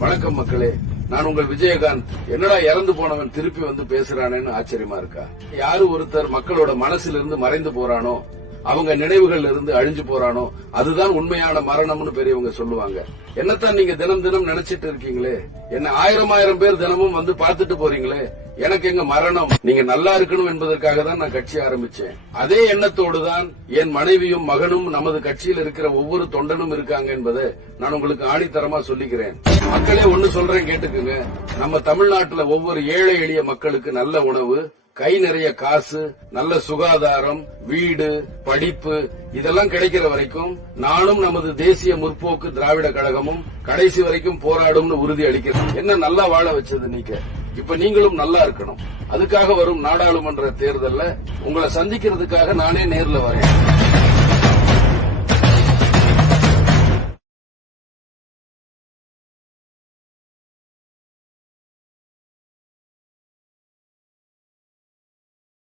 வணக்கம் மக்களே, நான் உங்கள் விஜயகாந்த். என்னடா இறந்து போனவன் திருப்பி வந்து பேசுறானேன்னு ஆச்சரியமா இருக்கா? யாரு ஒருத்தர் மக்களோட மனசிலிருந்து மறைந்து போறானோ, அவங்க நினைவுகள்ல இருந்து அழிஞ்சு போறானோ, அதுதான் உண்மையான மரணம்னு பெரியவங்க சொல்லுவாங்க. என்னத்தான் நீங்க தினம் தினம் நினைச்சிட்டு இருக்கீங்களே? என்ன ஆயிரம் பேர் தினமும் வந்து பார்த்துட்டு போறீங்களே, எனக்கு எங்க மரணம்? நீங்க நல்லா இருக்கணும் என்பதற்காக தான் நான் கட்சி ஆரம்பிச்சேன். அதே எண்ணத்தோடு தான் என் மனைவியும் மகனும் நமது கட்சியில் இருக்கிற ஒவ்வொரு தொண்டனும் இருக்காங்க என்பதை நான் உங்களுக்கு ஆணித்தரமா சொல்லிக்கிறேன். மக்களே, ஒன்னு சொல்றேன் கேட்டுக்குங்க. நம்ம தமிழ்நாட்டுல ஒவ்வொரு ஏழை எளிய மக்களுக்கு நல்ல உணவு, கை நிறைய காசு, நல்ல சுகாதாரம், வீடு, படிப்பு இதெல்லாம் கிடைக்கிற வரைக்கும் நானும் நமது தேசிய முற்போக்கு திராவிட கழகமும் கடைசி வரைக்கும் போராடும்னு உறுதி அளிக்கிறேன். என்ன நல்லா வாழ வச்சது நீங்க. இப்ப நீங்களும் நல்லா இருக்கணும். அதுக்காக வரும் நாடாளுமன்ற தேர்தல்ல உங்களை சந்திக்கிறதுக்காக நானே நேர்ல வரேன்.